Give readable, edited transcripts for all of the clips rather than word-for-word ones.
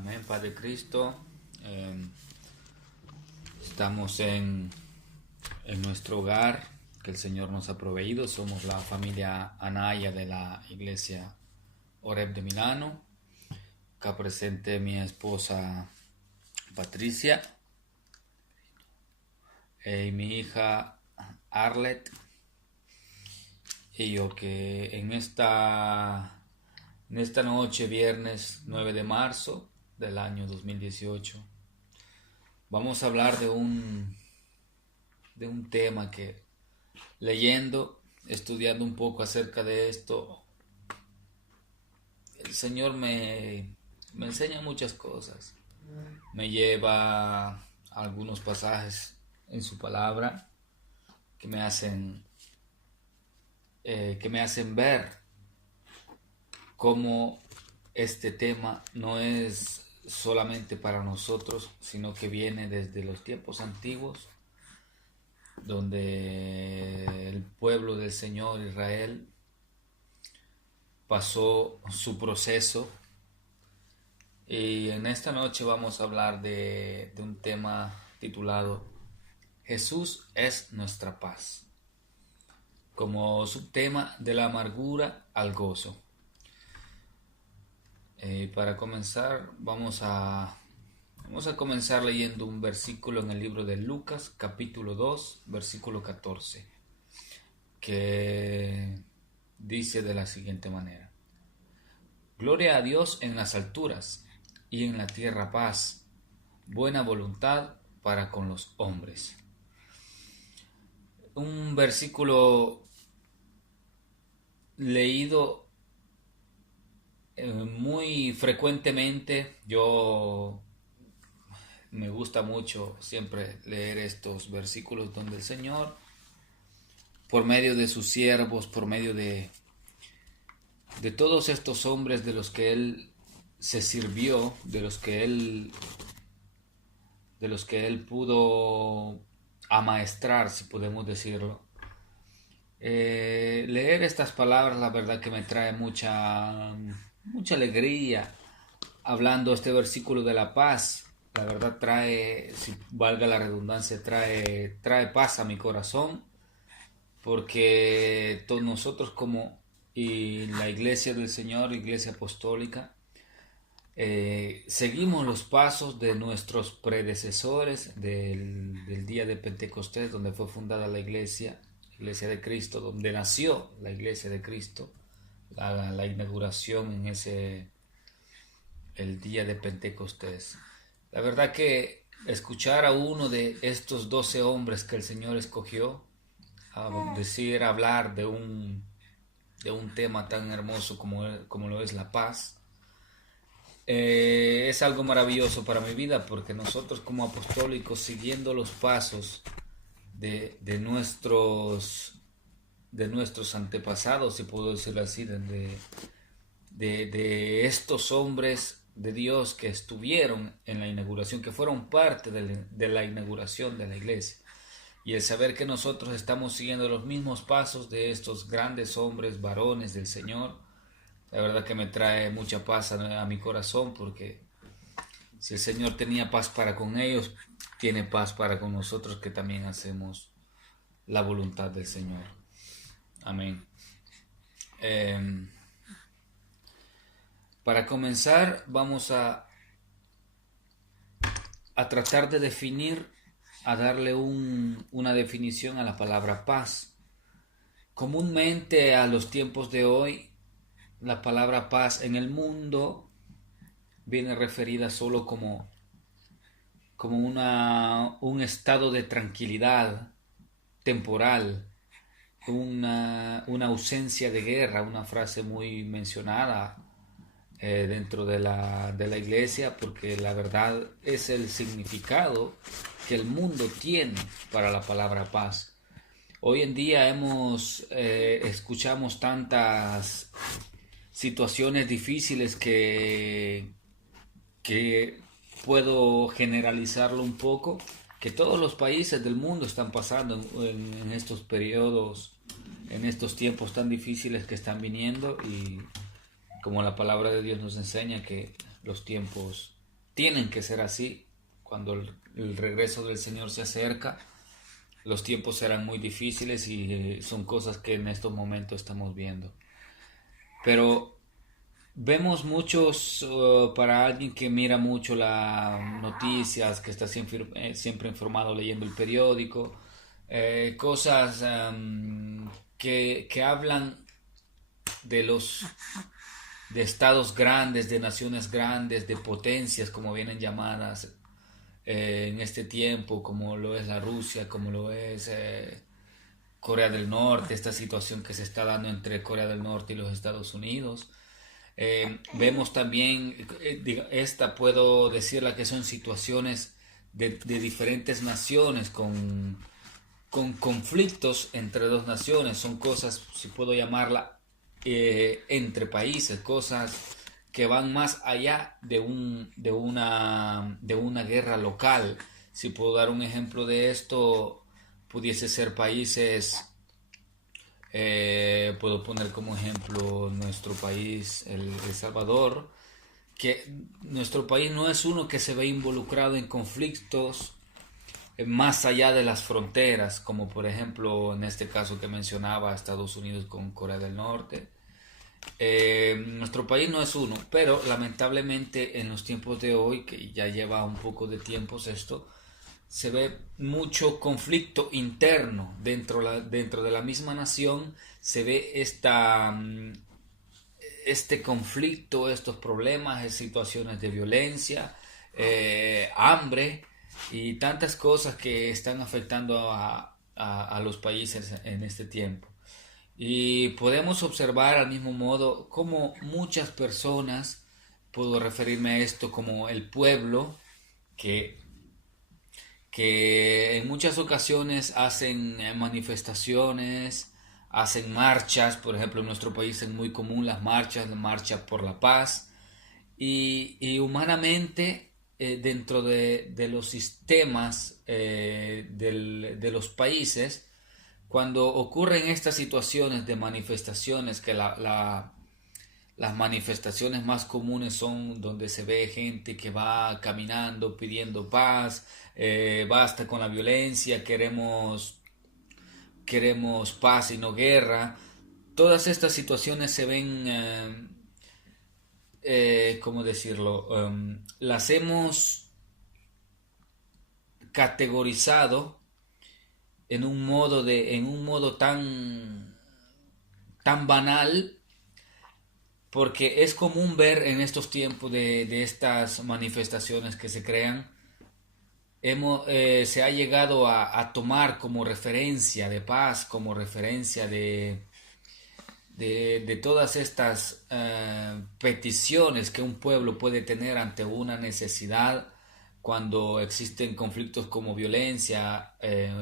Amén, Padre Cristo. Estamos en nuestro hogar que el Señor nos ha proveído. Somos la familia Anaya de la iglesia Oreb de Milano. Acá presente mi esposa Patricia y mi hija Arlet. Y yo que en esta noche, viernes 9 de marzo del año 2018, vamos a hablar de un tema que, leyendo, estudiando un poco acerca de esto, el Señor me enseña muchas cosas. Me lleva a algunos pasajes en su palabra que me hacen ver cómo este tema no es solamente para nosotros, sino que viene desde los tiempos antiguos, donde el pueblo del Señor Israel pasó su proceso. Y en esta noche vamos a hablar de un tema titulado Jesús es nuestra paz, como subtema de la amargura al gozo. Para comenzar, vamos a comenzar leyendo un versículo en el libro de Lucas, capítulo 2, versículo 14, que dice de la siguiente manera: Gloria a Dios en las alturas y en la tierra paz, buena voluntad para con los hombres. Un versículo leído muy frecuentemente. Yo me gusta mucho siempre leer estos versículos donde el Señor, por medio de sus siervos, por medio de todos estos hombres de los que Él se sirvió, de los que Él pudo amaestrar, si podemos decirlo. Leer estas palabras, la verdad que me trae mucha alegría. Hablando este versículo de la paz, la verdad trae, si valga la redundancia, trae paz a mi corazón, porque todos nosotros y la iglesia del Señor, iglesia apostólica, seguimos los pasos de nuestros predecesores del día de Pentecostés, donde fue fundada la iglesia de Cristo, donde nació la iglesia de Cristo, la inauguración el día de Pentecostés. La verdad que escuchar a uno de estos 12 hombres que el Señor escogió hablar de un tema tan hermoso como lo es la paz, es algo maravilloso para mi vida, porque nosotros como apostólicos, siguiendo los pasos de nuestros antepasados, si puedo decirlo así, de estos hombres de Dios que estuvieron en la inauguración, que fueron parte de la inauguración de la iglesia, y el saber que nosotros estamos siguiendo los mismos pasos de estos grandes hombres, varones del Señor, la verdad que me trae mucha paz a mi corazón, porque si el Señor tenía paz para con ellos, tiene paz para con nosotros, que también hacemos la voluntad del Señor. Amén. Para comenzar, vamos a tratar de darle una definición a la palabra paz. Comúnmente, a los tiempos de hoy, la palabra paz en el mundo viene referida solo como un estado de tranquilidad temporal, una ausencia de guerra, una frase muy mencionada dentro de la iglesia, porque la verdad es el significado que el mundo tiene para la palabra paz. Hoy en día escuchamos tantas situaciones difíciles que puedo generalizarlo un poco, que todos los países del mundo están pasando en estos periodos, en estos tiempos tan difíciles que están viniendo, y como la palabra de Dios nos enseña, que los tiempos tienen que ser así. Cuando el regreso del Señor se acerca, los tiempos serán muy difíciles y son cosas que en estos momentos estamos viendo. Pero vemos muchos, para alguien que mira mucho las noticias, que está siempre informado leyendo el periódico, cosas que hablan de de estados grandes, de naciones grandes, de potencias como vienen llamadas en este tiempo, como lo es la Rusia, como lo es Corea del Norte, esta situación que se está dando entre Corea del Norte y los Estados Unidos. Vemos también, esta puedo decirla que son situaciones de diferentes naciones con conflictos entre dos naciones, son cosas, si puedo llamarla, entre países, cosas que van más allá de una guerra local. Si puedo dar un ejemplo de esto, pudiese ser países, puedo poner como ejemplo nuestro país, El Salvador, que nuestro país no es uno que se ve involucrado en conflictos más allá de las fronteras, como por ejemplo en este caso que mencionaba Estados Unidos con Corea del Norte. Nuestro país no es uno, pero lamentablemente en los tiempos de hoy, que ya lleva un poco de tiempos esto, se ve mucho conflicto interno dentro de la misma nación, se ve este conflicto, estos problemas, situaciones de violencia, hambre y tantas cosas que están afectando a los países en este tiempo. Y podemos observar al mismo modo cómo muchas personas, puedo referirme a esto como el pueblo, que en muchas ocasiones hacen manifestaciones, hacen marchas, por ejemplo en nuestro país es muy común las marchas, la marcha por la paz, y humanamente dentro de los sistemas de los países, cuando ocurren estas situaciones de manifestaciones, que las manifestaciones más comunes son donde se ve gente que va caminando pidiendo paz, basta con la violencia, queremos paz y no guerra. Todas estas situaciones se ven, ¿cómo decirlo? Las hemos categorizado en un modo tan banal, porque es común ver en estos tiempos de estas manifestaciones que se crean, se ha llegado a tomar como referencia de paz, como referencia de todas estas peticiones que un pueblo puede tener ante una necesidad cuando existen conflictos como violencia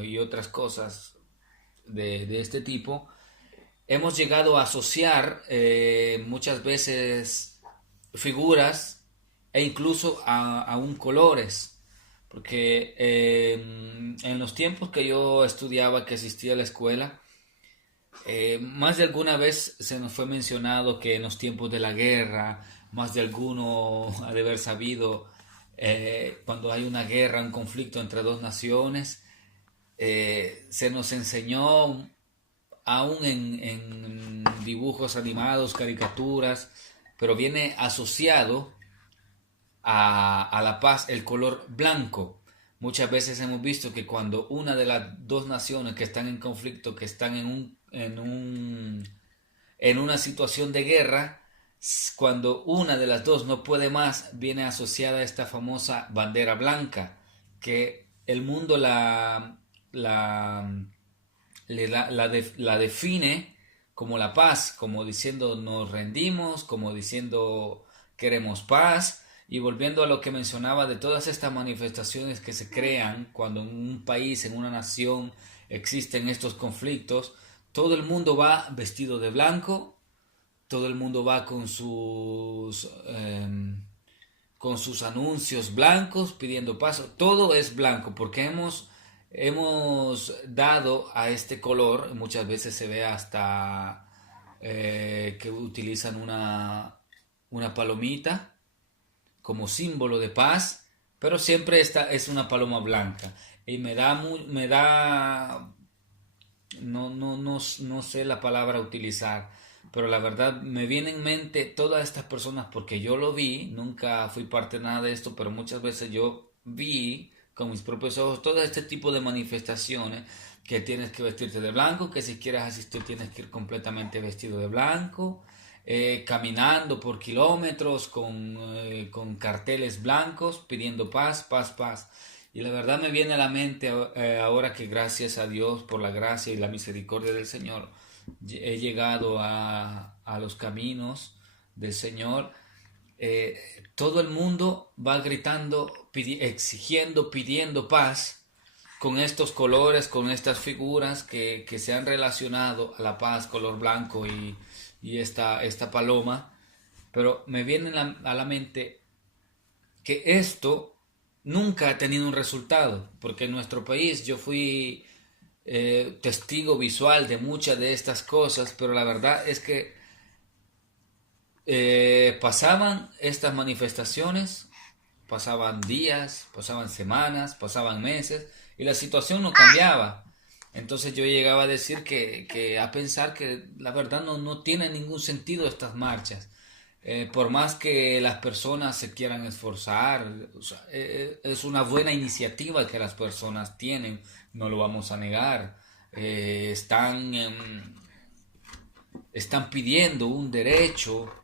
y otras cosas de este tipo. Hemos llegado a asociar muchas veces figuras e incluso aún colores, porque en los tiempos que yo estudiaba, que asistía a la escuela, más de alguna vez se nos fue mencionado que en los tiempos de la guerra, más de alguno ha de haber sabido, cuando hay una guerra, un conflicto entre dos naciones, se nos enseñó aún en dibujos animados, caricaturas, pero viene asociado a la paz el color blanco. Muchas veces hemos visto que cuando una de las dos naciones que están en conflicto, que están en una situación de guerra, cuando una de las dos no puede más, viene asociada a esta famosa bandera blanca, que el mundo la define como la paz, como diciendo nos rendimos, como diciendo queremos paz. Y volviendo a lo que mencionaba de todas estas manifestaciones que se crean cuando en un país, en una nación, existen estos conflictos, todo el mundo va vestido de blanco, todo el mundo va con sus anuncios blancos pidiendo paso, todo es blanco porque hemos dado a este color, muchas veces se ve hasta que utilizan una palomita como símbolo de paz, pero siempre esta es una paloma blanca. Y no sé la palabra a utilizar, pero la verdad me viene en mente todas estas personas porque yo lo vi, nunca fui parte de nada de esto, pero muchas veces yo vi con mis propios ojos todo este tipo de manifestaciones, que tienes que vestirte de blanco, que si quieres asistir tienes que ir completamente vestido de blanco, caminando por kilómetros con carteles blancos pidiendo paz, paz, paz. Y la verdad me viene a la mente ahora que gracias a Dios por la gracia y la misericordia del Señor he llegado a los caminos del Señor. Todo el mundo va gritando, exigiendo, pidiendo paz con estos colores, con estas figuras que se han relacionado a la paz, color blanco y esta paloma. Pero me viene a la mente que esto nunca ha tenido un resultado, porque en nuestro país yo fui testigo visual de muchas de estas cosas, pero la verdad es que pasaban estas manifestaciones, pasaban días, pasaban semanas, pasaban meses y la situación no cambiaba. Entonces yo llegaba a decir a pensar que la verdad no tiene ningún sentido estas marchas. Por más que las personas se quieran esforzar, o sea, es una buena iniciativa que las personas tienen, no lo vamos a negar. Están pidiendo un derecho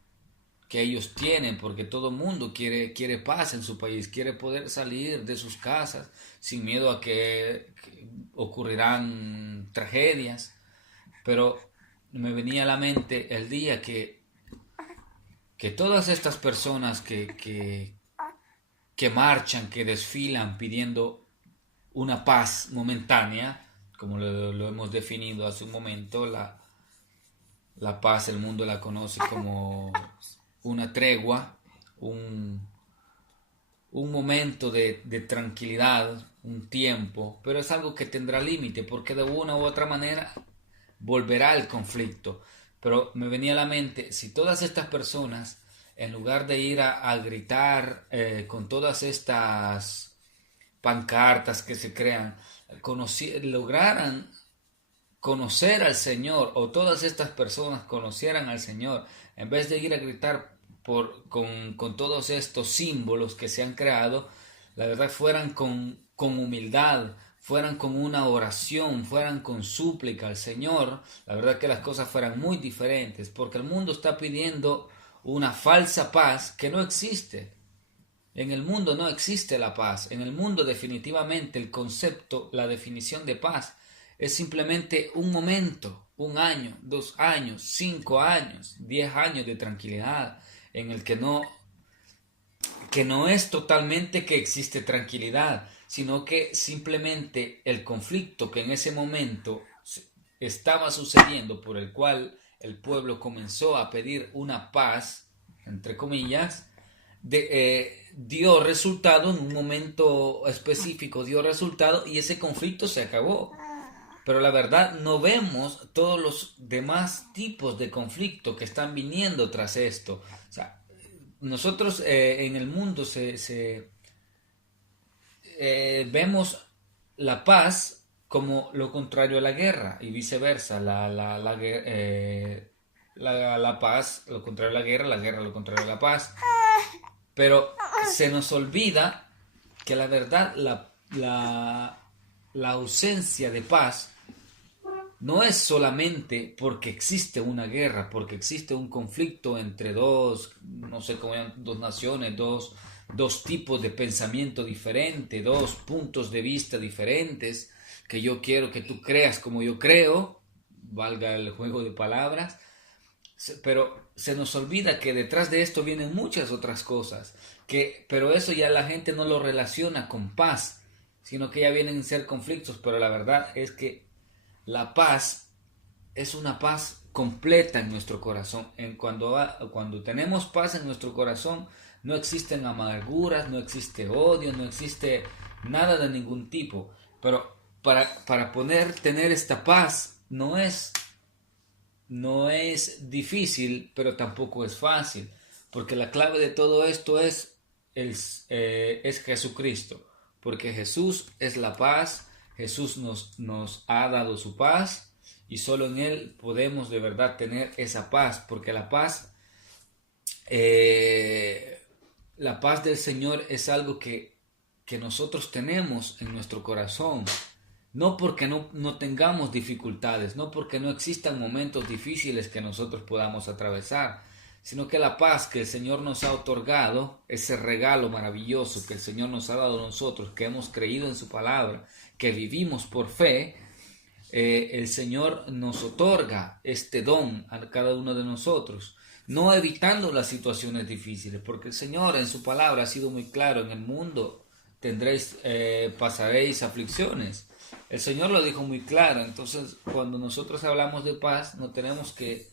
que ellos tienen, porque todo el mundo quiere paz en su país, quiere poder salir de sus casas sin miedo a que ocurrirán tragedias. Pero me venía a la mente el día que todas estas personas que marchan, que desfilan pidiendo una paz momentánea, como lo hemos definido hace un momento, la paz el mundo la conoce como una tregua, un momento de tranquilidad, un tiempo, pero es algo que tendrá límite, porque de una u otra manera volverá el conflicto. Pero me venía a la mente, si todas estas personas, en lugar de ir a gritar con todas estas pancartas que se crean, lograran conocer al Señor, o todas estas personas conocieran al Señor, en vez de ir a gritar con todos estos símbolos que se han creado, la verdad fueran con humildad, fueran con una oración, fueran con súplica al Señor, la verdad que las cosas fueran muy diferentes, porque el mundo está pidiendo una falsa paz que no existe. En el mundo no existe la paz. En el mundo definitivamente el concepto, la definición de paz es simplemente un momento, un año, 2 años, 5 años, 10 años de tranquilidad en el que no es totalmente que existe tranquilidad, sino que simplemente el conflicto que en ese momento estaba sucediendo, por el cual el pueblo comenzó a pedir una paz, entre comillas, dio resultado en un momento específico, dio resultado y ese conflicto se acabó. Pero la verdad no vemos todos los demás tipos de conflicto que están viniendo tras esto. O sea, nosotros en el mundo vemos la paz como lo contrario a la guerra y viceversa. La paz, lo contrario a la guerra, lo contrario a la paz. Pero se nos olvida que la verdad, la ausencia de paz no es solamente porque existe una guerra, porque existe un conflicto entre no sé cómo llaman, dos naciones, dos tipos de pensamiento diferentes, dos puntos de vista diferentes, que yo quiero que tú creas como yo creo, valga el juego de palabras, pero se nos olvida que detrás de esto vienen muchas otras cosas, pero eso ya la gente no lo relaciona con paz, sino que ya vienen a ser conflictos, pero la verdad es que la paz es una paz completa en nuestro corazón. Cuando tenemos paz en nuestro corazón, no existen amarguras, no existe odio, no existe nada de ningún tipo. Pero para tener esta paz no es difícil, pero tampoco es fácil. Porque la clave de todo esto es es Jesucristo, porque Jesús es la paz. Jesús nos ha dado su paz y solo en Él podemos de verdad tener esa paz, porque la paz del Señor es algo que nosotros tenemos en nuestro corazón, no porque no tengamos dificultades, no porque no existan momentos difíciles que nosotros podamos atravesar, sino que la paz que el Señor nos ha otorgado, ese regalo maravilloso que el Señor nos ha dado a nosotros, que hemos creído en su palabra, que vivimos por fe, el Señor nos otorga este don a cada uno de nosotros, no evitando las situaciones difíciles, porque el Señor en su palabra ha sido muy claro: en el mundo pasaréis aflicciones. El Señor lo dijo muy claro. Entonces, cuando nosotros hablamos de paz, no tenemos que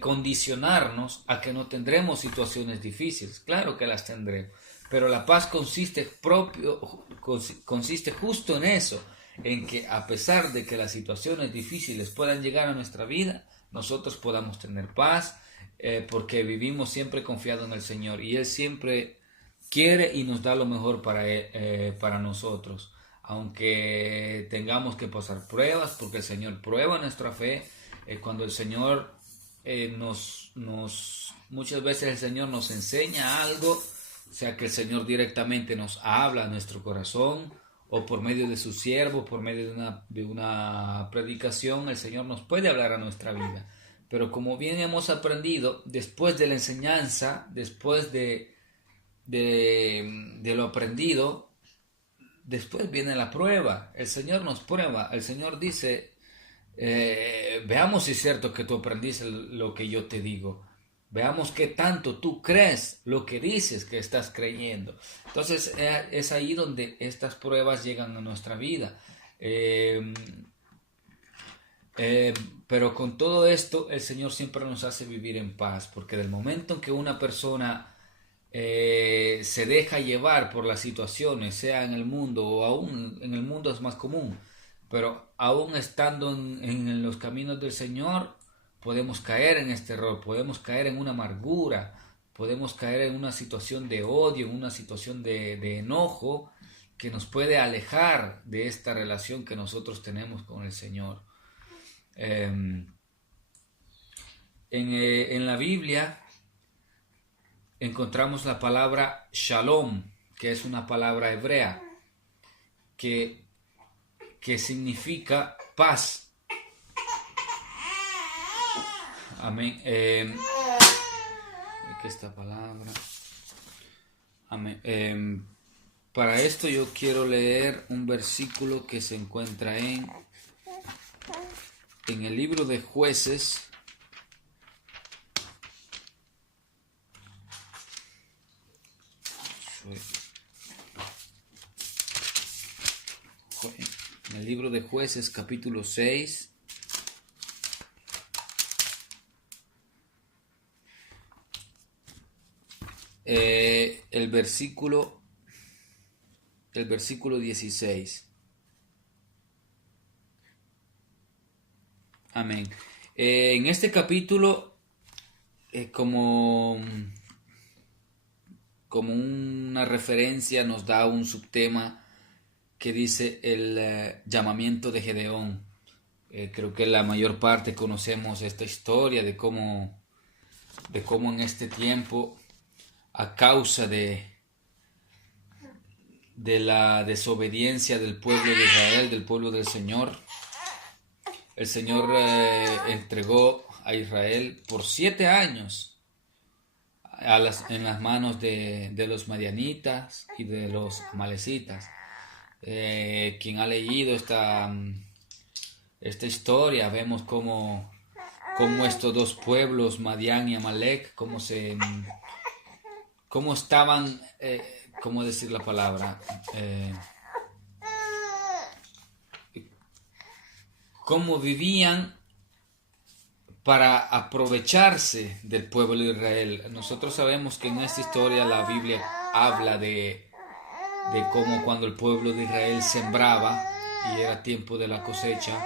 condicionarnos a que no tendremos situaciones difíciles. Claro que las tendremos, pero la paz consiste justo en eso, en que a pesar de que las situaciones difíciles puedan llegar a nuestra vida, nosotros podamos tener paz, porque vivimos siempre confiados en el Señor, y Él siempre quiere y nos da lo mejor para nosotros, aunque tengamos que pasar pruebas, porque el Señor prueba nuestra fe. Cuando el Señor muchas veces el Señor nos enseña algo, sea que el Señor directamente nos habla a nuestro corazón, o por medio de su siervo, por medio de una predicación, el Señor nos puede hablar a nuestra vida. Pero como bien hemos aprendido, después de la enseñanza, después de lo aprendido, después viene la prueba. El Señor nos prueba. El Señor dice: veamos si es cierto que tú aprendiste lo que yo te digo. Veamos qué tanto tú crees lo que dices que estás creyendo. Entonces es ahí donde estas pruebas llegan a nuestra vida. Pero con todo esto, el Señor siempre nos hace vivir en paz, porque del momento en que una persona se deja llevar por las situaciones, sea en el mundo, o aún en el mundo es más común, pero aún estando en los caminos del Señor, podemos caer en este error, podemos caer en una amargura, podemos caer en una situación de odio, en una situación de enojo, que nos puede alejar de esta relación que nosotros tenemos con el Señor. En la Biblia encontramos la palabra shalom, que es una palabra hebrea que significa paz. Amén. Que esta palabra. Amén. Para esto yo quiero leer un versículo que se encuentra en el libro de Jueces. En el libro de Jueces, capítulo 6. El versículo 16. Amén. En este capítulo, como una referencia, nos da un subtema que dice el llamamiento de Gedeón. Creo que la mayor parte conocemos esta historia de cómo en este tiempo, a causa de la desobediencia del pueblo de Israel, del pueblo del Señor, el Señor entregó a Israel por 7 años en las manos de los madianitas y de los amalecitas. Quien ha leído esta historia, vemos cómo estos dos pueblos, Madián y Amalek, cómo estaban, ¿cómo decir la palabra? Cómo vivían para aprovecharse del pueblo de Israel. Nosotros sabemos que en esta historia la Biblia habla de cómo cuando el pueblo de Israel sembraba y era tiempo de la cosecha,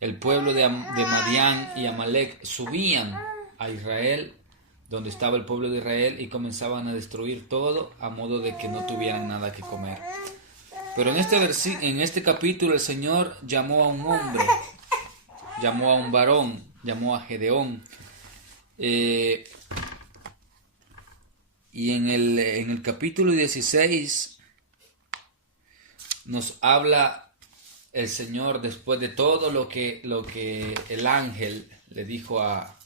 el pueblo de Madián y Amalek subían a Israel, donde estaba el pueblo de Israel, y comenzaban a destruir todo a modo de que no tuvieran nada que comer. Pero en este capítulo el Señor llamó a un hombre, llamó a un varón, llamó a Gedeón. Y en el capítulo 16 nos habla el Señor, después de todo lo que el ángel le dijo a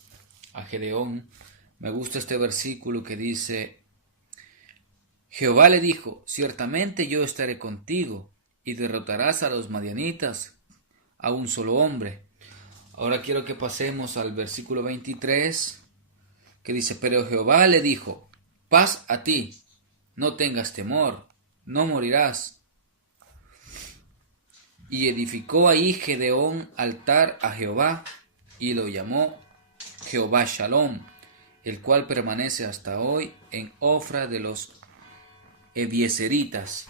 Gedeón. Me gusta este versículo que dice: Jehová le dijo, ciertamente yo estaré contigo, y derrotarás a los madianitas a un solo hombre. Ahora quiero que pasemos al versículo 23, que dice: pero Jehová le dijo, paz a ti, no tengas temor, no morirás. Y edificó ahí Gedeón altar a Jehová, y lo llamó Jehová Shalom, el cual permanece hasta hoy en Ofra de los Ebiezeritas.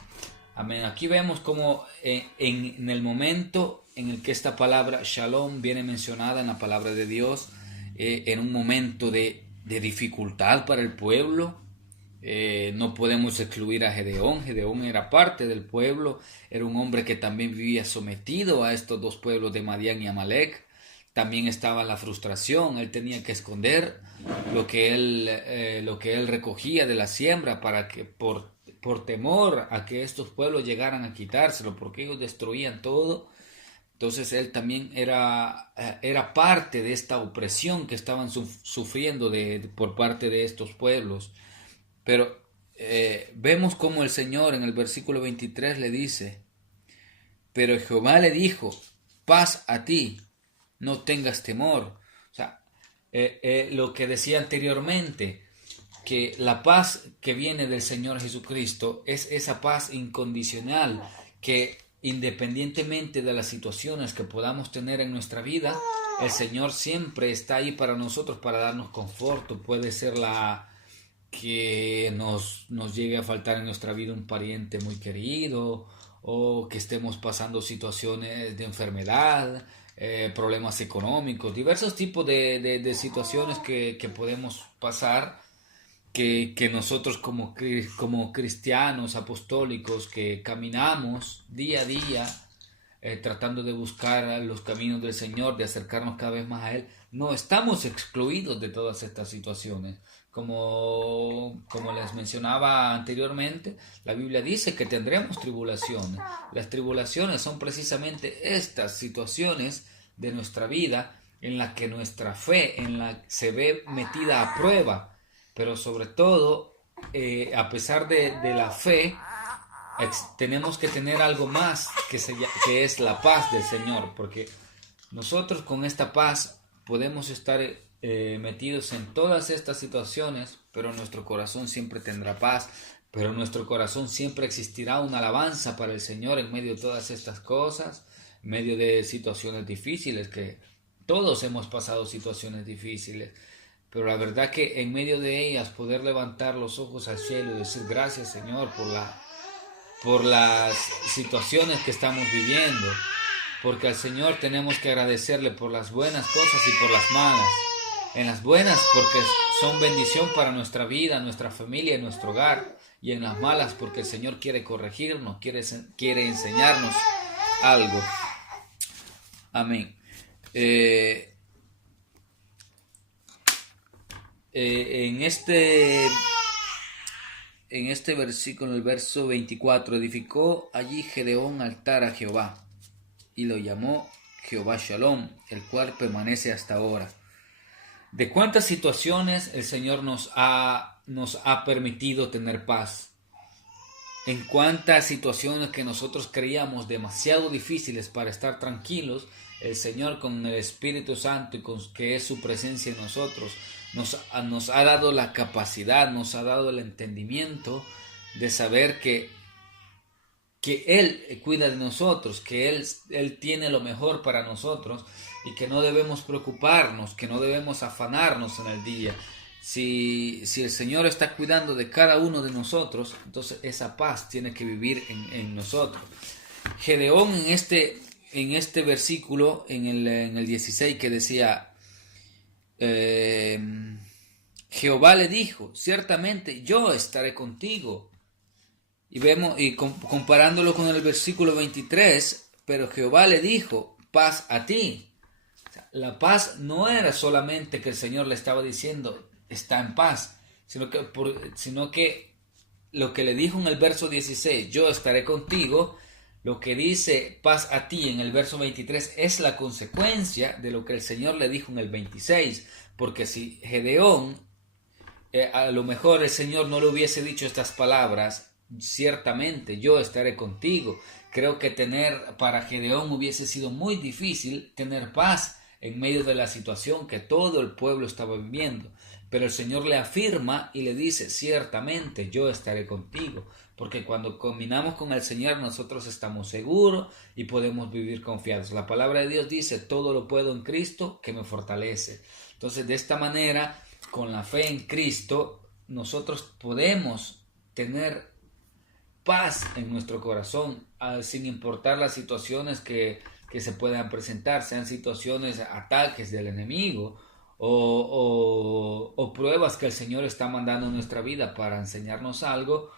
Amén. Aquí vemos como en el momento en el que esta palabra Shalom viene mencionada en la palabra de Dios, en un momento de dificultad para el pueblo. No podemos excluir a Gedeón. Gedeón era parte del pueblo, era un hombre que también vivía sometido a estos dos pueblos de Madián y Amalek. También estaba la frustración, él tenía que esconder lo que él recogía de la siembra para que por temor a que estos pueblos llegaran a quitárselo, porque ellos destruían todo. Entonces él también era parte de esta opresión que estaban sufriendo por parte de estos pueblos. Pero vemos como el Señor en el versículo 23 le dice: pero Jehová le dijo, paz a ti, no tengas temor. O sea, lo que decía anteriormente, que la paz que viene del Señor Jesucristo es esa paz incondicional, que independientemente de las situaciones que podamos tener en nuestra vida, el Señor siempre está ahí para nosotros, para darnos conforto. Puede ser que nos llegue a faltar en nuestra vida un pariente muy querido, o que estemos pasando situaciones de enfermedad, problemas económicos, diversos tipos de situaciones que podemos pasar, que nosotros como cristianos apostólicos que caminamos día a día, tratando de buscar los caminos del Señor, de acercarnos cada vez más a Él, no estamos excluidos de todas estas situaciones. Como les mencionaba anteriormente, la Biblia dice que tendremos tribulaciones. Las tribulaciones son precisamente estas situaciones de nuestra vida en la que nuestra fe se ve metida a prueba. Pero sobre todo, a pesar de la fe, tenemos que tener algo más que es la paz del Señor, porque nosotros con esta paz podemos estar metidos en todas estas situaciones, pero nuestro corazón siempre tendrá paz, pero en nuestro corazón siempre existirá una alabanza para el Señor en medio de todas estas cosas, en medio de situaciones difíciles, que todos hemos pasado situaciones difíciles. Pero la verdad que en medio de ellas poder levantar los ojos al cielo y decir gracias, Señor, por las situaciones que estamos viviendo, porque al Señor tenemos que agradecerle por las buenas cosas y por las malas. En las buenas porque son bendición para nuestra vida, nuestra familia y nuestro hogar, y en las malas porque el Señor quiere corregirnos, quiere enseñarnos algo. Amén. En este versículo, el verso 24, edificó allí Gedeón altar a Jehová, y lo llamó Jehová Shalom, el cual permanece hasta ahora. ¿De cuántas situaciones el Señor nos ha permitido tener paz? En cuántas situaciones que nosotros creíamos demasiado difíciles para estar tranquilos, el Señor con el Espíritu Santo y con que es su presencia en nosotros, nos ha dado la capacidad, nos ha dado el entendimiento de saber que Él cuida de nosotros, que Él tiene lo mejor para nosotros, y que no debemos preocuparnos, que no debemos afanarnos en el día. Si el Señor está cuidando de cada uno de nosotros, entonces esa paz tiene que vivir en nosotros. Gedeón en este versículo, en el 16, que decía, Jehová le dijo, ciertamente yo estaré contigo. Y vemos, y comparándolo con el versículo 23, pero Jehová le dijo, paz a ti. O sea, la paz no era solamente que el Señor le estaba diciendo, está en paz, sino que lo que le dijo en el verso 16, yo estaré contigo, lo que dice paz a ti en el verso 23 es la consecuencia de lo que el Señor le dijo en el 26, porque si Gedeón, a lo mejor el Señor no le hubiese dicho estas palabras, ciertamente yo estaré contigo. Creo que para Gedeón hubiese sido muy difícil tener paz en medio de la situación que todo el pueblo estaba viviendo. Pero el Señor le afirma y le dice, ciertamente yo estaré contigo. Porque cuando combinamos con el Señor nosotros estamos seguros y podemos vivir confiados. La palabra de Dios dice, todo lo puedo en Cristo que me fortalece. Entonces de esta manera, con la fe en Cristo, nosotros podemos tener paz en nuestro corazón, sin importar las situaciones que se puedan presentar, sean situaciones, ataques del enemigo o pruebas que el Señor está mandando en nuestra vida para enseñarnos algo,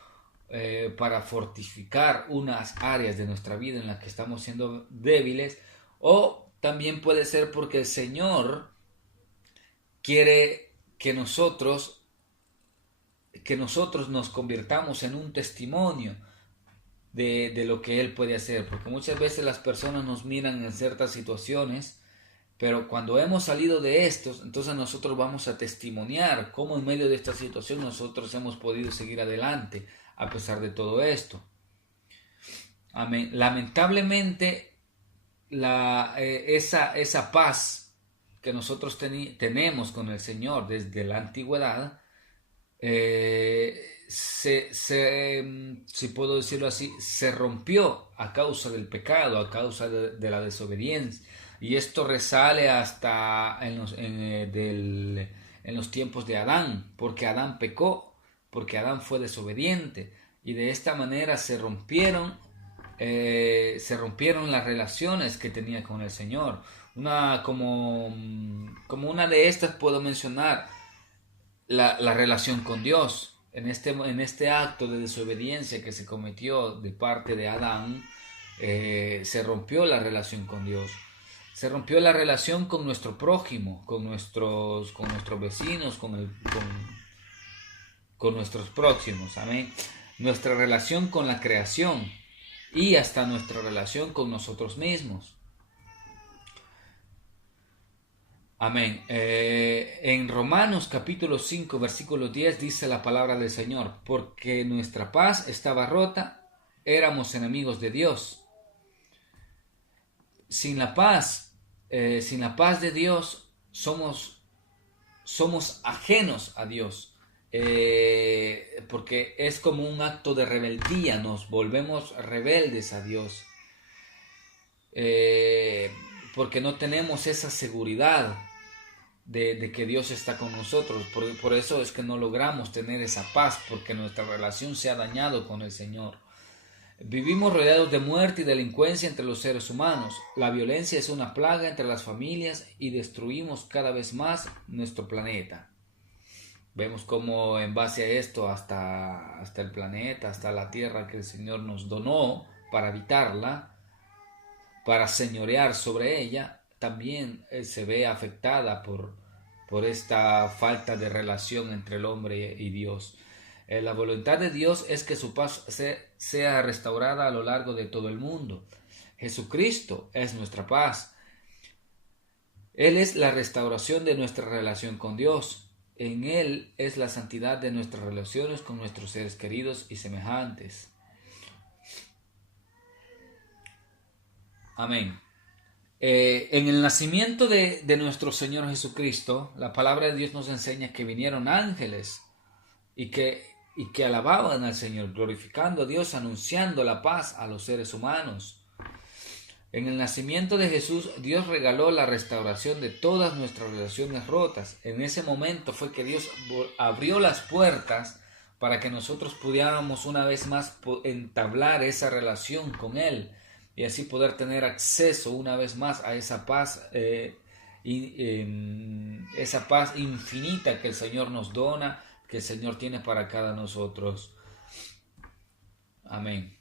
para fortificar unas áreas de nuestra vida en las que estamos siendo débiles, o también puede ser porque el Señor quiere que nosotros nos convirtamos en un testimonio de lo que Él puede hacer, porque muchas veces las personas nos miran en ciertas situaciones, pero cuando hemos salido de estos, entonces nosotros vamos a testimoniar cómo en medio de esta situación nosotros hemos podido seguir adelante a pesar de todo esto. Amén. Lamentablemente, esa paz que nosotros tenemos con el Señor desde la antigüedad, si puedo decirlo así, se rompió a causa del pecado, a causa de la desobediencia. Y esto resale hasta en los tiempos de Adán, porque Adán pecó, porque Adán fue desobediente. Y de esta manera se rompieron las relaciones que tenía con el Señor. Como una de estas puedo mencionar la relación con Dios. En este acto de desobediencia que se cometió de parte de Adán, se rompió la relación con Dios. Se rompió la relación con nuestro prójimo, con nuestros vecinos, con nuestros próximos. Amén. Nuestra relación con la creación y hasta nuestra relación con nosotros mismos. Amén. En Romanos capítulo 5 versículo 10 dice la palabra del Señor, porque nuestra paz estaba rota, éramos enemigos de Dios. Sin la paz de Dios somos ajenos a Dios, porque es como un acto de rebeldía, nos volvemos rebeldes a Dios, porque no tenemos esa seguridad de que Dios está con nosotros. Por eso es que no logramos tener esa paz, porque nuestra relación se ha dañado con el Señor. Vivimos rodeados de muerte y delincuencia entre los seres humanos. La violencia es una plaga entre las familias y destruimos cada vez más nuestro planeta. Vemos cómo en base a esto hasta el planeta, hasta la tierra que el Señor nos donó para habitarla, para señorear sobre ella, también se ve afectada por esta falta de relación entre el hombre y Dios. La voluntad de Dios es que su paz sea restaurada a lo largo de todo el mundo. Jesucristo es nuestra paz. Él es la restauración de nuestra relación con Dios. En Él es la santidad de nuestras relaciones con nuestros seres queridos y semejantes. Amén. En el nacimiento de nuestro Señor Jesucristo, la palabra de Dios nos enseña que vinieron ángeles y que alababan al Señor, glorificando a Dios, anunciando la paz a los seres humanos. En el nacimiento de Jesús, Dios regaló la restauración de todas nuestras relaciones rotas. En ese momento fue que Dios abrió las puertas para que nosotros pudiéramos una vez más entablar esa relación con Él, y así poder tener acceso una vez más a esa paz esa paz infinita que el Señor nos dona, que el Señor tiene para cada nosotros. Amén.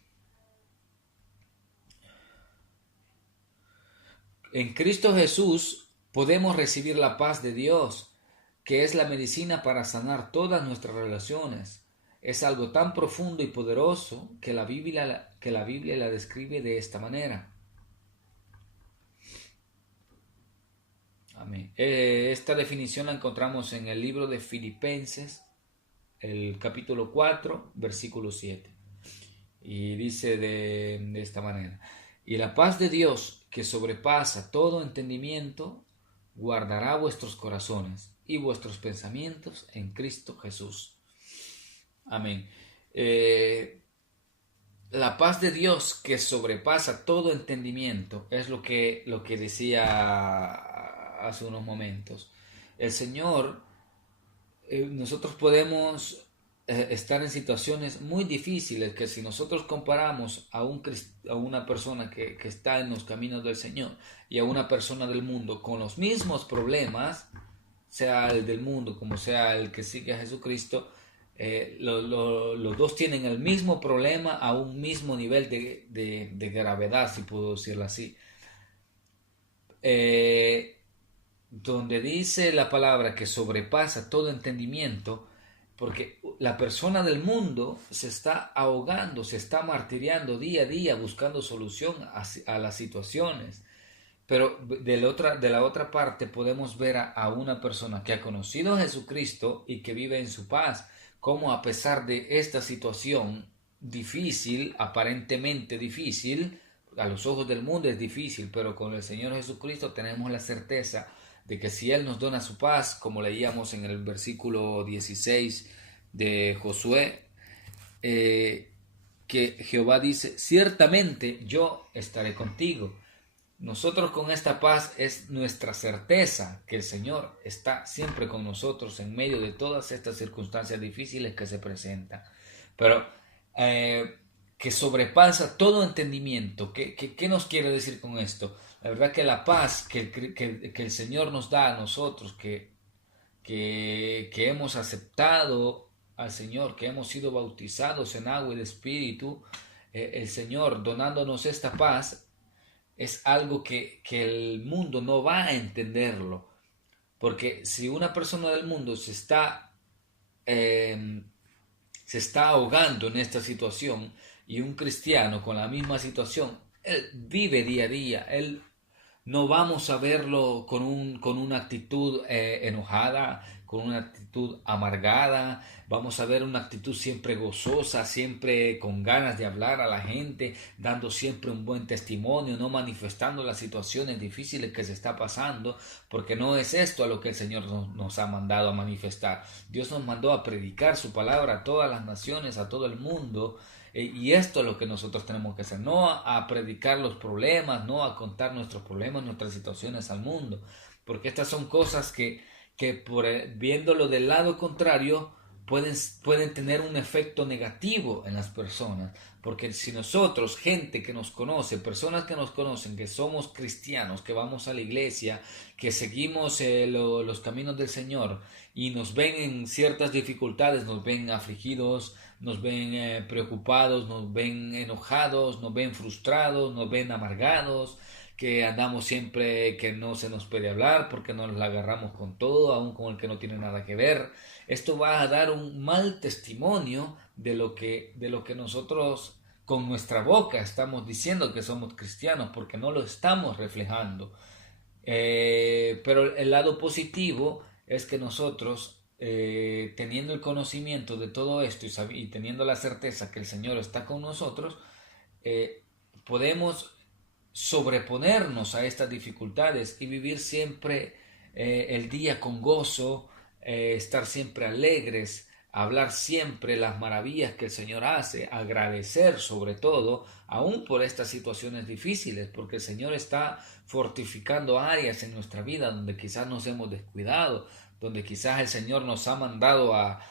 En Cristo Jesús podemos recibir la paz de Dios, que es la medicina para sanar todas nuestras relaciones. Es algo tan profundo y poderoso que la Biblia la describe de esta manera. Amén. Esta definición la encontramos en el libro de Filipenses, el capítulo 4, versículo 7. Y dice de esta manera: y la paz de Dios, que sobrepasa todo entendimiento, guardará vuestros corazones y vuestros pensamientos en Cristo Jesús. Amén. La paz de Dios que sobrepasa todo entendimiento es lo que decía hace unos momentos. El Señor, nosotros podemos estar en situaciones muy difíciles que si nosotros comparamos a una persona que está en los caminos del Señor y a una persona del mundo con los mismos problemas, sea el del mundo como sea el que sigue a Jesucristo, los dos tienen el mismo problema a un mismo nivel de gravedad, si puedo decirlo así. Donde dice la palabra que sobrepasa todo entendimiento, porque la persona del mundo se está ahogando, se está martiriando día a día buscando solución a las situaciones. Pero de la otra parte podemos ver a una persona que ha conocido a Jesucristo y que vive en su paz, como a pesar de esta situación difícil, aparentemente difícil, a los ojos del mundo es difícil, pero con el Señor Jesucristo tenemos la certeza de que si Él nos dona su paz, como leíamos en el versículo 16 de Josué, que Jehová dice: ciertamente yo estaré contigo. Nosotros con esta paz es nuestra certeza que el Señor está siempre con nosotros en medio de todas estas circunstancias difíciles que se presentan. Pero que sobrepasa todo entendimiento. ¿Qué nos quiere decir con esto? La verdad que la paz que el Señor nos da a nosotros, que hemos aceptado al Señor, que hemos sido bautizados en agua y de espíritu, el Señor donándonos esta paz, es algo que el mundo no va a entenderlo. Porque si una persona del mundo se está ahogando en esta situación, y un cristiano con la misma situación, él vive día a día, él no vamos a verlo con una actitud enojada, con una actitud amargada. Vamos a ver una actitud siempre gozosa, siempre con ganas de hablar a la gente, dando siempre un buen testimonio, no manifestando las situaciones difíciles que se está pasando, porque no es esto a lo que el Señor nos ha mandado a manifestar. Dios nos mandó a predicar su palabra a todas las naciones, a todo el mundo. Y esto es lo que nosotros tenemos que hacer, no a predicar los problemas, no a contar nuestros problemas, nuestras situaciones al mundo, porque estas son cosas que viéndolo del lado contrario pueden tener un efecto negativo en las personas, porque si nosotros, gente que nos conoce, personas que nos conocen, que somos cristianos, que vamos a la iglesia, que seguimos los caminos del Señor y nos ven en ciertas dificultades, nos ven afligidos, nos ven preocupados, nos ven enojados, nos ven frustrados, nos ven amargados, que andamos siempre que no se nos puede hablar porque nos la agarramos con todo, aun con el que no tiene nada que ver. Esto va a dar un mal testimonio de lo que nosotros con nuestra boca estamos diciendo que somos cristianos, porque no lo estamos reflejando. Pero el lado positivo es que nosotros, teniendo el conocimiento de todo esto y teniendo la certeza que el Señor está con nosotros, podemos sobreponernos a estas dificultades y vivir siempre el día con gozo, estar siempre alegres, hablar siempre las maravillas que el Señor hace, agradecer sobre todo, aún por estas situaciones difíciles, porque el Señor está fortificando áreas en nuestra vida donde quizás nos hemos descuidado, donde quizás el Señor nos ha mandado a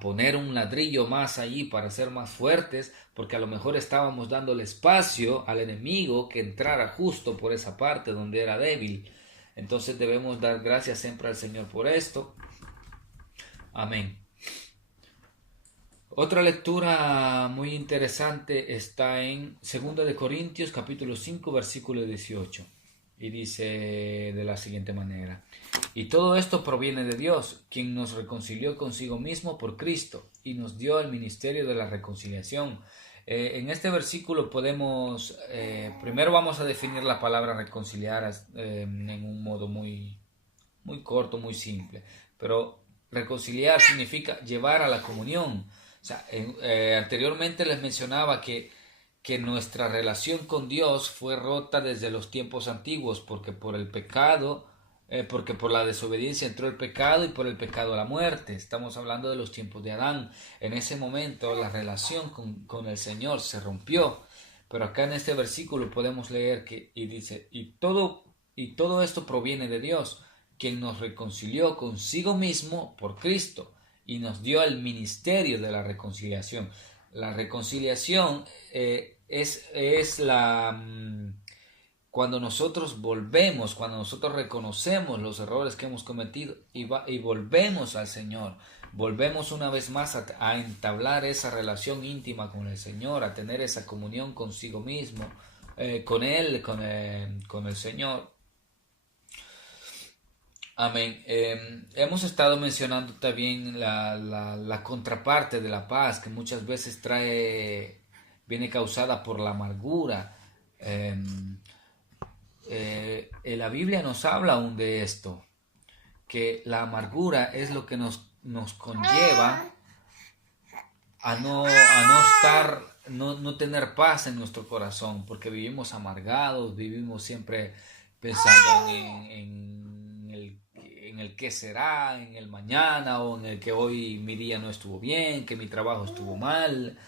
poner un ladrillo más allí para ser más fuertes, porque a lo mejor estábamos dándole espacio al enemigo que entrara justo por esa parte donde era débil. Entonces debemos dar gracias siempre al Señor por esto. Amén. Otra lectura muy interesante está en 2 de Corintios capítulo 5 versículo 18 y dice de la siguiente manera: y todo esto proviene de Dios, quien nos reconcilió consigo mismo por Cristo y nos dio el ministerio de la reconciliación. En este versículo podemos, primero vamos a definir la palabra reconciliar en un modo muy corto, muy simple, pero reconciliar significa llevar a la comunión. O sea, anteriormente les mencionaba que nuestra relación con Dios fue rota desde los tiempos antiguos, porque por el pecado, porque por la desobediencia entró el pecado y por el pecado la muerte. Estamos hablando de los tiempos de Adán. En ese momento la relación con el Señor se rompió. Pero acá en este versículo podemos leer que y dice, y todo esto proviene de Dios, quien nos reconcilió consigo mismo por Cristo y nos dio el ministerio de la reconciliación. La reconciliación es cuando nosotros volvemos, cuando nosotros reconocemos los errores que hemos cometido y volvemos al Señor, volvemos una vez más a entablar esa relación íntima con el Señor, a tener esa comunión consigo mismo, con Él, con el Señor. Amén. Hemos estado mencionando también la contraparte de la paz, que muchas veces viene causada por la amargura. La Biblia nos habla aún de esto, que la amargura es lo que nos conlleva no tener paz en nuestro corazón, porque vivimos amargados, vivimos siempre pensando en el qué será, en el mañana, o en el que hoy mi día no estuvo bien, que mi trabajo estuvo mal.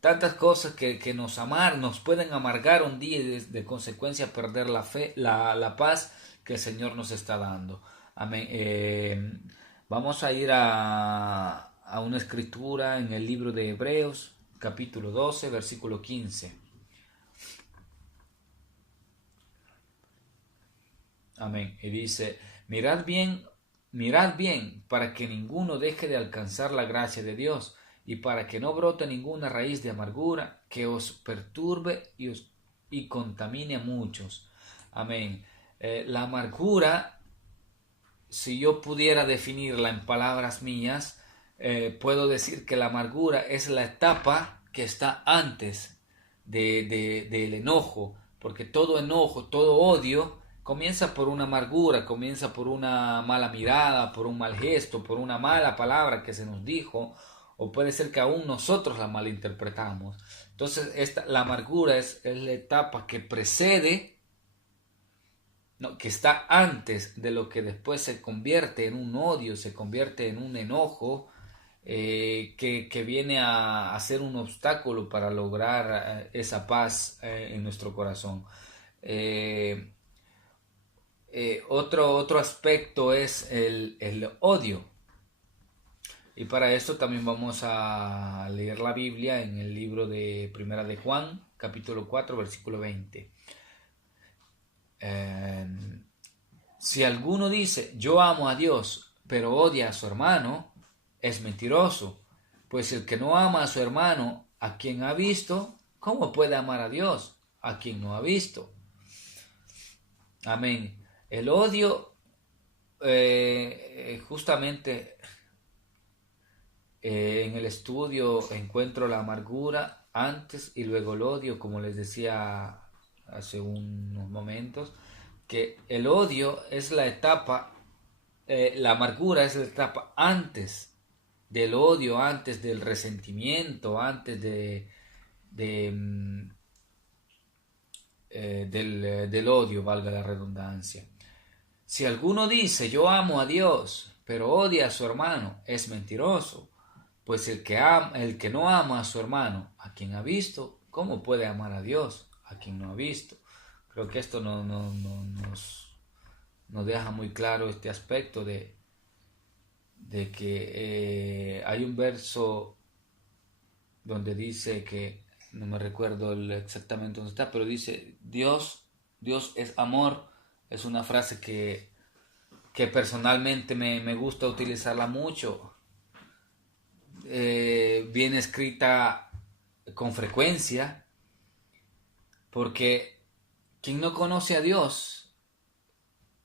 Tantas cosas que nos pueden amargar un día y de consecuencia perder la fe, la paz que el Señor nos está dando. Amén. Vamos a ir a una escritura en el libro de Hebreos, capítulo 12, versículo 15. Amén. Y dice, mirad bien para que ninguno deje de alcanzar la gracia de Dios y para que no brote ninguna raíz de amargura que os perturbe y contamine a muchos. Amén. La amargura, si yo pudiera definirla en palabras mías, puedo decir que la amargura es la etapa que está antes del enojo, porque todo enojo, todo odio comienza por una amargura, comienza por una mala mirada, por un mal gesto, por una mala palabra que se nos dijo, o puede ser que aún nosotros la malinterpretamos. Entonces la amargura es la etapa que precede, no, que está antes de lo que después se convierte en un odio, se convierte en un enojo, que viene a ser un obstáculo para lograr esa paz en nuestro corazón. Otro aspecto es el odio. Y para esto también vamos a leer la Biblia en el libro de Primera de Juan, capítulo 4, versículo 20. Si alguno dice, yo amo a Dios, pero odia a su hermano, es mentiroso. Pues el que no ama a su hermano, a quien ha visto, ¿cómo puede amar a Dios, a quien no ha visto? Amén. El odio, justamente en el estudio encuentro la amargura antes y luego el odio, como les decía hace unos momentos, que el odio es la etapa, la amargura es la etapa antes del odio, antes del resentimiento, antes del odio, valga la redundancia. Si alguno dice yo amo a Dios, pero odia a su hermano, es mentiroso. Pues el que no ama a su hermano, a quien ha visto, ¿cómo puede amar a Dios, a quien no ha visto? Creo que esto nos deja muy claro este aspecto de que hay un verso donde dice que, no me recuerdo exactamente dónde está, pero dice Dios es amor. Es una frase que que personalmente me gusta utilizarla mucho. Viene escrita con frecuencia, porque quien no conoce a Dios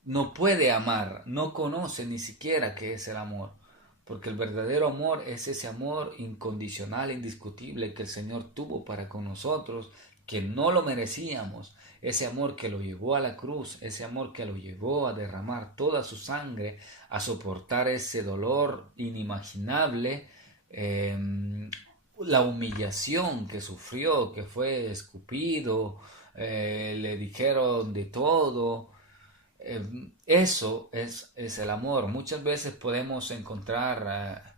no puede amar, no conoce ni siquiera qué es el amor, porque el verdadero amor es ese amor incondicional, indiscutible que el Señor tuvo para con nosotros, que no lo merecíamos, ese amor que lo llevó a la cruz, ese amor que lo llevó a derramar toda su sangre, a soportar ese dolor inimaginable, la humillación que sufrió, que fue escupido, le dijeron de todo. Eso es el amor. Muchas veces podemos encontrar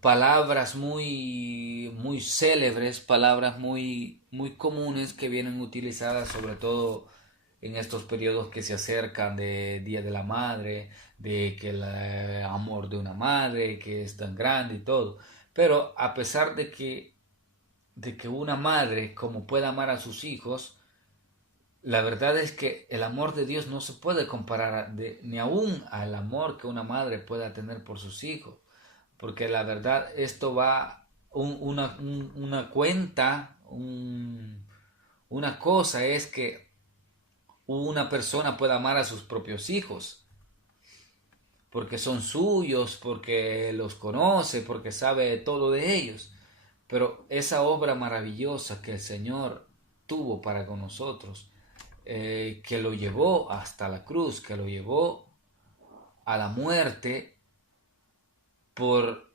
palabras muy célebres, palabras muy comunes que vienen utilizadas sobre todo en estos periodos que se acercan de Día de la Madre, de que el amor de una madre que es tan grande y todo. Pero a pesar de que una madre como pueda amar a sus hijos, la verdad es que el amor de Dios no se puede comparar ni aún al amor que una madre pueda tener por sus hijos, porque la verdad esto va una cuenta, una cosa es que una persona pueda amar a sus propios hijos, porque son suyos, porque los conoce, porque sabe todo de ellos, pero esa obra maravillosa que el Señor tuvo para con nosotros, que lo llevó hasta la cruz, que lo llevó a la muerte por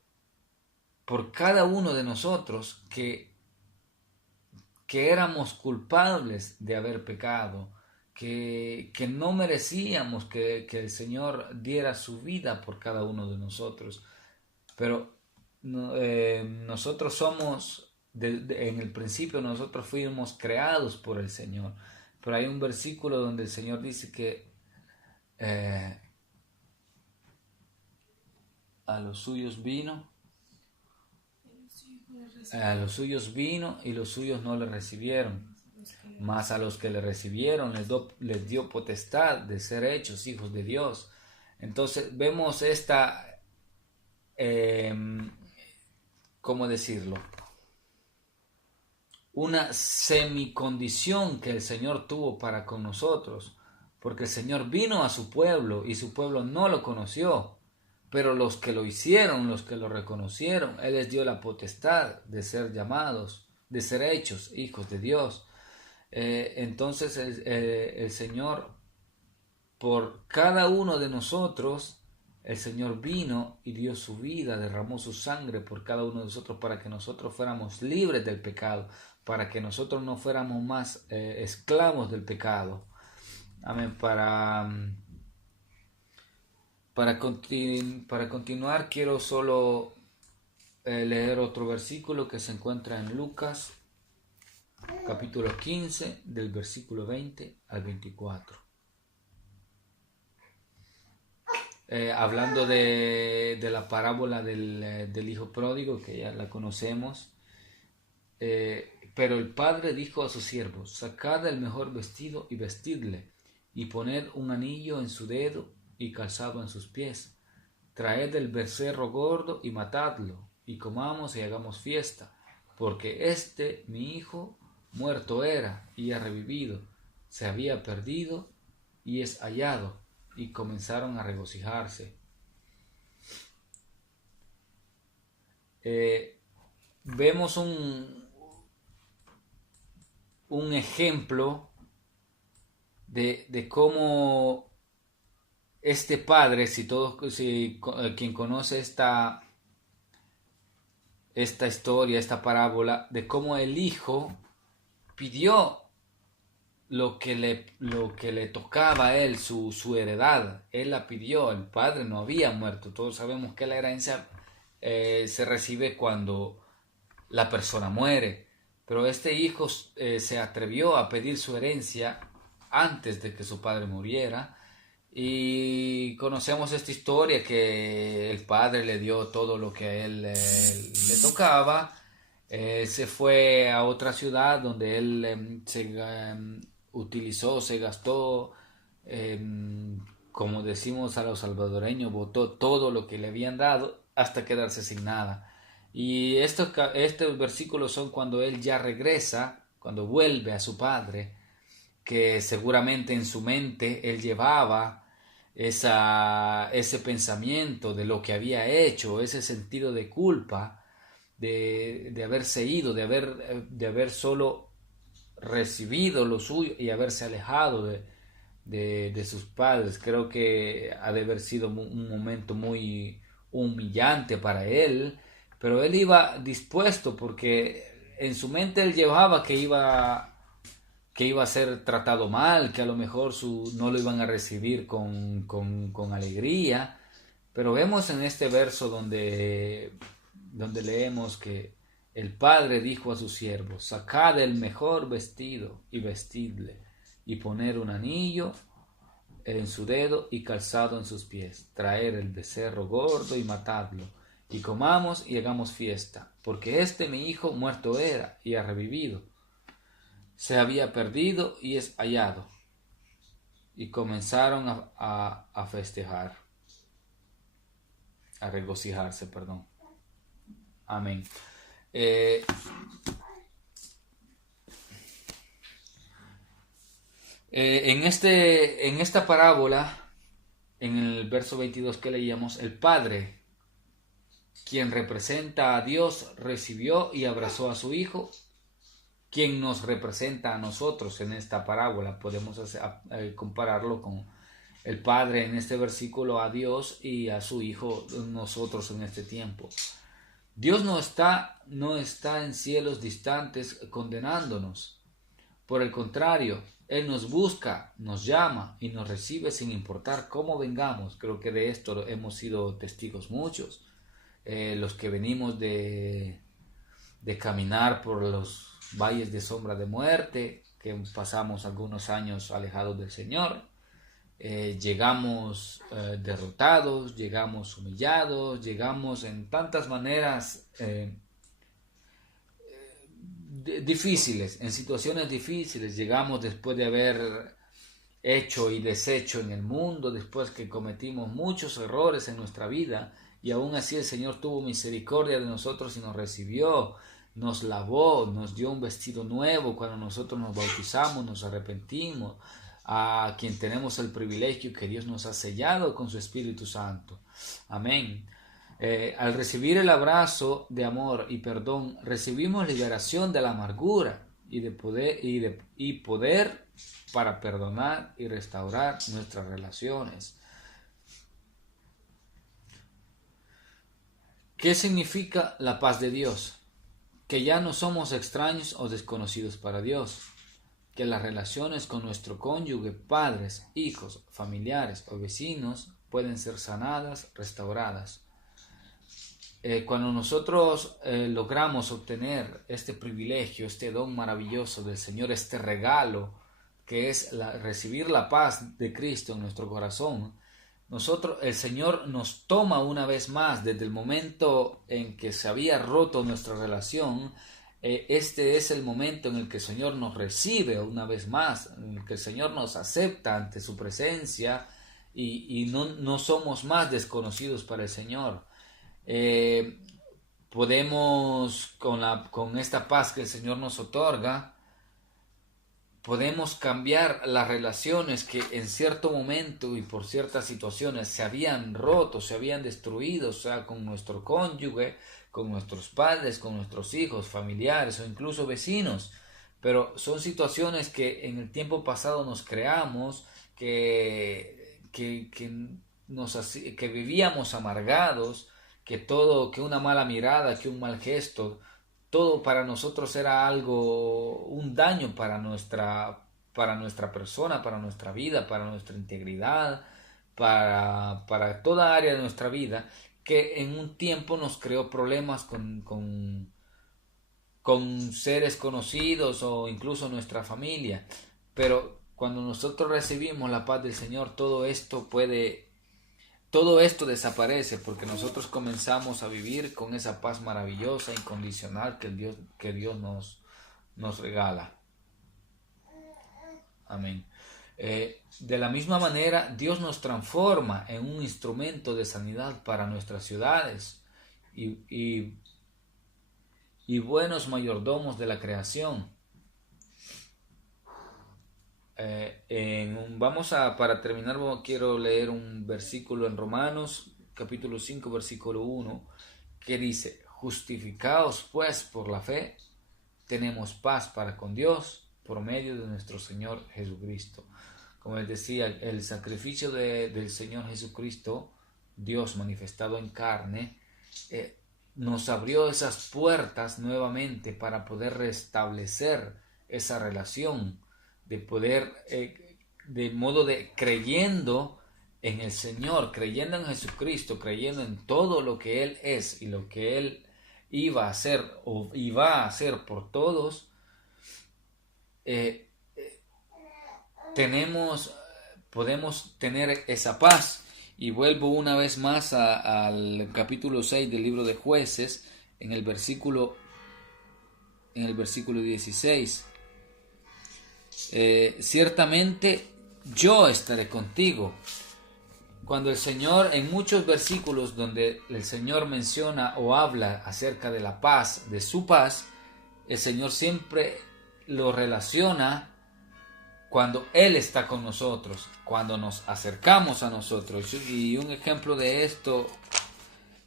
cada uno de nosotros que éramos culpables de haber pecado, que no merecíamos que el Señor diera su vida por cada uno de nosotros. Pero nosotros somos, en el principio nosotros fuimos creados por el Señor. Pero hay un versículo donde el Señor dice que a los suyos vino y los suyos no le recibieron, mas a los que le recibieron les dio potestad de ser hechos hijos de Dios. Entonces vemos esta, ¿cómo decirlo? Una semicondición que el Señor tuvo para con nosotros, porque el Señor vino a su pueblo y su pueblo no lo conoció. Pero los que lo hicieron, los que lo reconocieron, Él les dio la potestad de ser llamados, de ser hechos hijos de Dios. Entonces el Señor, por cada uno de nosotros, el Señor vino y dio su vida, derramó su sangre por cada uno de nosotros para que nosotros fuéramos libres del pecado, para que nosotros no fuéramos más esclavos del pecado. Amén. Para continuar, quiero solo leer otro versículo que se encuentra en Lucas, capítulo 15, del versículo 20 al 24. Hablando de la parábola del hijo pródigo, que ya la conocemos. Pero el padre dijo a sus siervos: sacad el mejor vestido y vestidle, y poned un anillo en su dedo y calzado en sus pies. Traed el becerro gordo y matadlo, y comamos y hagamos fiesta, porque mi hijo, muerto era y ha revivido, se había perdido y es hallado. Y comenzaron a regocijarse. Vemos un ejemplo de cómo este padre, quien conoce esta historia, esta parábola, de cómo el hijo pidió lo que le tocaba a él, su heredad. Él la pidió, el padre no había muerto. Todos sabemos que la herencia se recibe cuando la persona muere, pero este hijo se atrevió a pedir su herencia antes de que su padre muriera. Y conocemos esta historia, que el padre le dio todo lo que a él le tocaba. Se fue a otra ciudad donde él se gastó como decimos a los salvadoreños, botó todo lo que le habían dado hasta quedarse sin nada. Y estos versículos son cuando él ya regresa, cuando vuelve a su padre, que seguramente en su mente él llevaba ese pensamiento de lo que había hecho, ese sentido de culpa, de haberse ido, de haber solo recibido lo suyo y haberse alejado de sus padres. Creo que ha de haber sido un momento muy humillante para él, pero él iba dispuesto porque en su mente él llevaba que iba a ser tratado mal, que a lo mejor no lo iban a recibir con alegría. Pero vemos en este verso donde leemos que el padre dijo a sus siervos: sacad el mejor vestido y vestidle, y poner un anillo en su dedo y calzado en sus pies, traer el becerro gordo y matadlo, y comamos y hagamos fiesta, porque mi hijo muerto era y ha revivido, se había perdido y es hallado. Y comenzaron a festejar, a regocijarse, perdón. Amén. En esta parábola, en el verso 22 que leíamos, el Padre, quien representa a Dios, recibió y abrazó a su Hijo, quien nos representa a nosotros en esta parábola. Podemos compararlo con el Padre en este versículo, a Dios, y a su Hijo, nosotros en este tiempo. Dios no está en cielos distantes condenándonos. Por el contrario, Él nos busca, nos llama y nos recibe sin importar cómo vengamos. Creo que de esto hemos sido testigos muchos. Los que venimos de caminar por los valles de sombra de muerte, que pasamos algunos años alejados del Señor, llegamos derrotados, llegamos humillados, llegamos en tantas maneras difíciles, en situaciones difíciles. Llegamos después de haber hecho y deshecho en el mundo, después que cometimos muchos errores en nuestra vida, y aún así el Señor tuvo misericordia de nosotros y nos recibió, nos lavó, nos dio un vestido nuevo cuando nosotros nos bautizamos, nos arrepentimos, a quien tenemos el privilegio que Dios nos ha sellado con su Espíritu Santo. Amén. Al recibir el abrazo de amor y perdón, recibimos liberación de la amargura y poder para perdonar y restaurar nuestras relaciones. ¿Qué significa la paz de Dios? Que ya no somos extraños o desconocidos para Dios, que las relaciones con nuestro cónyuge, padres, hijos, familiares o vecinos pueden ser sanadas, restauradas. Cuando nosotros logramos obtener este privilegio, este don maravilloso del Señor, este regalo que es recibir la paz de Cristo en nuestro corazón, el Señor nos toma una vez más desde el momento en que se había roto nuestra relación. Este es el momento en el que el Señor nos recibe una vez más, en el que el Señor nos acepta ante su presencia y no somos más desconocidos para el Señor. Podemos, con esta paz que el Señor nos otorga, podemos cambiar las relaciones que en cierto momento y por ciertas situaciones se habían roto, se habían destruido, o sea, con nuestro cónyuge, con nuestros padres, con nuestros hijos, familiares o incluso vecinos. Pero son situaciones que en el tiempo pasado nos creamos, que vivíamos amargados, que una mala mirada, que un mal gesto, todo para nosotros era un daño para nuestra persona, para nuestra vida, para nuestra integridad, para toda área de nuestra vida, que en un tiempo nos creó problemas con seres conocidos o incluso nuestra familia. Pero cuando nosotros recibimos la paz del Señor, todo esto desaparece, porque nosotros comenzamos a vivir con esa paz maravillosa, incondicional que Dios nos regala. Amén. De la misma manera, Dios nos transforma en un instrumento de sanidad para nuestras ciudades y buenos mayordomos de la creación. Para terminar, quiero leer un versículo en Romanos, capítulo 5, versículo 1, que dice: justificaos pues por la fe, tenemos paz para con Dios por medio de nuestro Señor Jesucristo. Como les decía, el sacrificio del Señor Jesucristo, Dios manifestado en carne, nos abrió esas puertas nuevamente para poder restablecer esa relación, de poder, de modo de creyendo en el Señor, creyendo en Jesucristo, creyendo en todo lo que Él es y lo que Él iba a hacer o iba a hacer por todos, podemos tener esa paz. Y vuelvo una vez más al capítulo 6 del libro de Jueces, en el versículo 16. Ciertamente yo estaré contigo. Cuando el Señor, en muchos versículos donde el Señor menciona o habla acerca de la paz, de su paz, el Señor siempre lo relaciona cuando Él está con nosotros, cuando nos acercamos a nosotros. Y un ejemplo de esto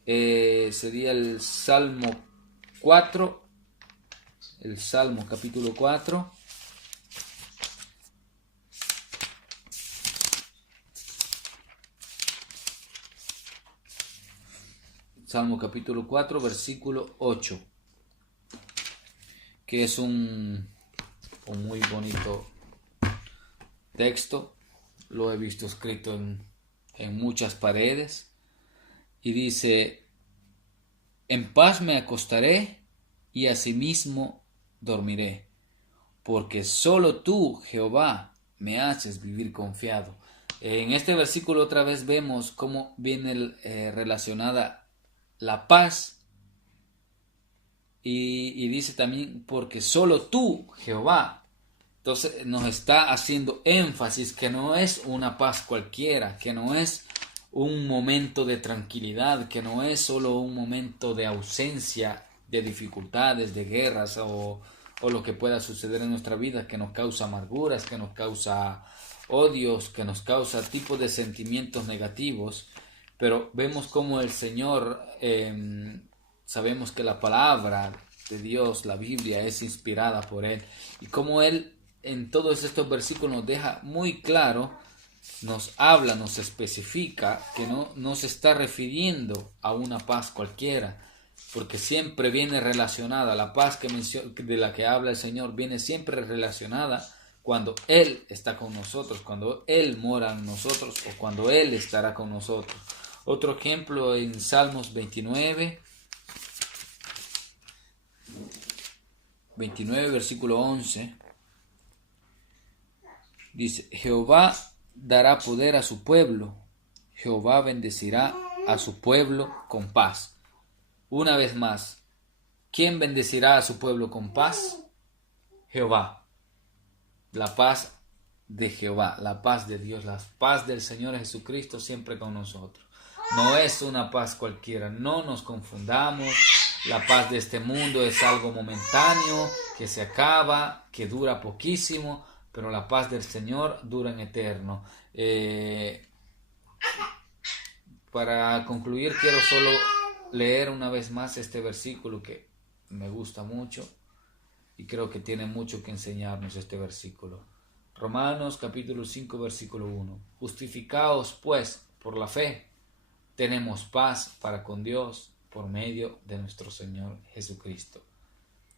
sería el Salmo 4, el Salmo capítulo 4. Salmo capítulo 4, versículo 8, que es un muy bonito texto. Lo he visto escrito en muchas paredes, y dice: en paz me acostaré y asimismo dormiré, porque solo tú, Jehová, me haces vivir confiado. En este versículo otra vez vemos cómo viene relacionada la paz, y dice también: porque solo tú, Jehová. Entonces nos está haciendo énfasis que no es una paz cualquiera, que no es un momento de tranquilidad, que no es solo un momento de ausencia de dificultades, de guerras o lo que pueda suceder en nuestra vida, que nos causa amarguras, que nos causa odios, que nos causa tipos de sentimientos negativos. Pero vemos cómo el Señor, sabemos que la palabra de Dios, la Biblia, es inspirada por Él, y cómo Él en todos estos versículos nos deja muy claro, nos habla, nos especifica que no se está refiriendo a una paz cualquiera, porque siempre viene relacionada, la paz de la que habla el Señor viene siempre relacionada cuando Él está con nosotros, cuando Él mora en nosotros o cuando Él estará con nosotros. Otro ejemplo en Salmos 29, versículo 11. Dice: Jehová dará poder a su pueblo, Jehová bendecirá a su pueblo con paz. Una vez más, ¿quién bendecirá a su pueblo con paz? Jehová. La paz de Jehová, la paz de Dios, la paz del Señor Jesucristo siempre con nosotros. No es una paz cualquiera, no nos confundamos. La paz de este mundo es algo momentáneo, que se acaba, que dura poquísimo, pero la paz del Señor dura en eterno. Para concluir, quiero solo leer una vez más este versículo que me gusta mucho y creo que tiene mucho que enseñarnos este versículo. Romanos capítulo 5, versículo 1. Justificaos pues por la fe, tenemos paz para con Dios por medio de nuestro Señor Jesucristo.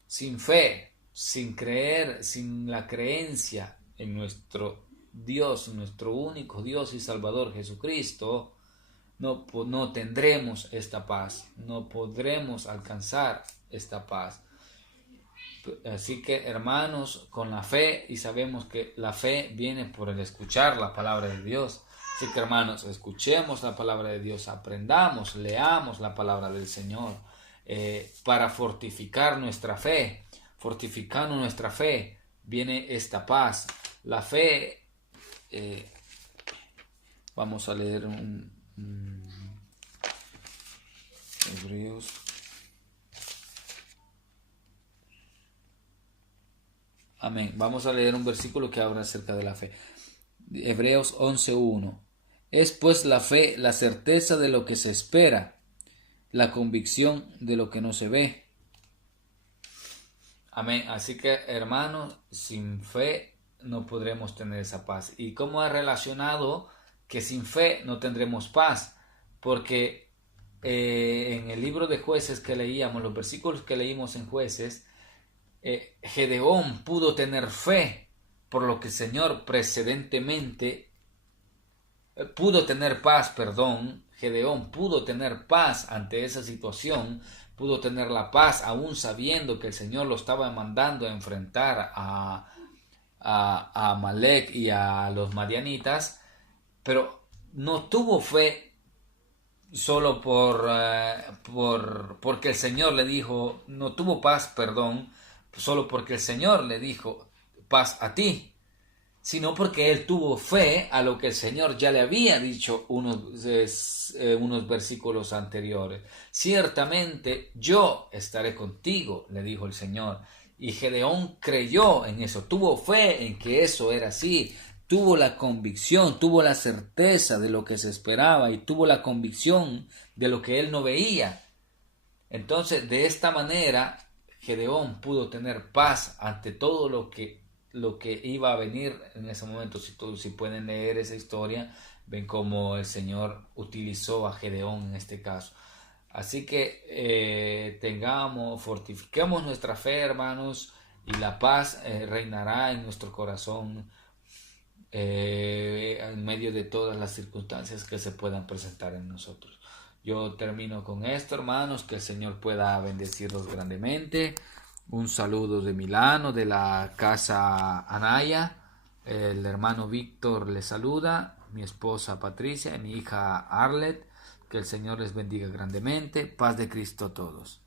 Sin fe, sin creer, sin la creencia en nuestro Dios, nuestro único Dios y Salvador Jesucristo, no tendremos esta paz, no podremos alcanzar esta paz. Así que, hermanos, con la fe, y sabemos que la fe viene por el escuchar la palabra de Dios. Así que, hermanos, escuchemos la palabra de Dios, aprendamos, leamos la palabra del Señor para fortificar nuestra fe. Fortificando nuestra fe viene esta paz. La fe vamos a leer Hebreos. Amén. Vamos a leer un versículo que habla acerca de la fe. Hebreos 11:1. Es pues la fe la certeza de lo que se espera, la convicción de lo que no se ve. Amén. Así que, hermanos, sin fe no podremos tener esa paz. ¿Y cómo es relacionado que sin fe no tendremos paz? Porque en el libro de Jueces que leíamos, los versículos que leímos en Jueces, Gedeón pudo tener fe por lo que el Señor precedentemente pudo tener paz, Gedeón pudo tener paz ante esa situación, pudo tener la paz aún sabiendo que el Señor lo estaba mandando a enfrentar a Amalek y a los madianitas, pero no tuvo fe solo porque el Señor le dijo, no tuvo paz, solo porque el Señor le dijo paz a ti, sino porque él tuvo fe a lo que el Señor ya le había dicho unos versículos anteriores. Ciertamente yo estaré contigo, le dijo el Señor. Y Gedeón creyó en eso, tuvo fe en que eso era así, tuvo la convicción, tuvo la certeza de lo que se esperaba y tuvo la convicción de lo que él no veía. Entonces, de esta manera, Gedeón pudo tener paz ante todo lo que iba a venir en ese momento. Si pueden leer esa historia, ven cómo el Señor utilizó a Gedeón en este caso. Así que fortifiquemos nuestra fe, hermanos, y la paz reinará en nuestro corazón en medio de todas las circunstancias que se puedan presentar en nosotros. Yo termino con esto, hermanos, que el Señor pueda bendecirlos grandemente. Un saludo de Milano, de la casa Anaya. El hermano Víctor les saluda, mi esposa Patricia y mi hija Arlet. Que el Señor les bendiga grandemente. Paz de Cristo a todos.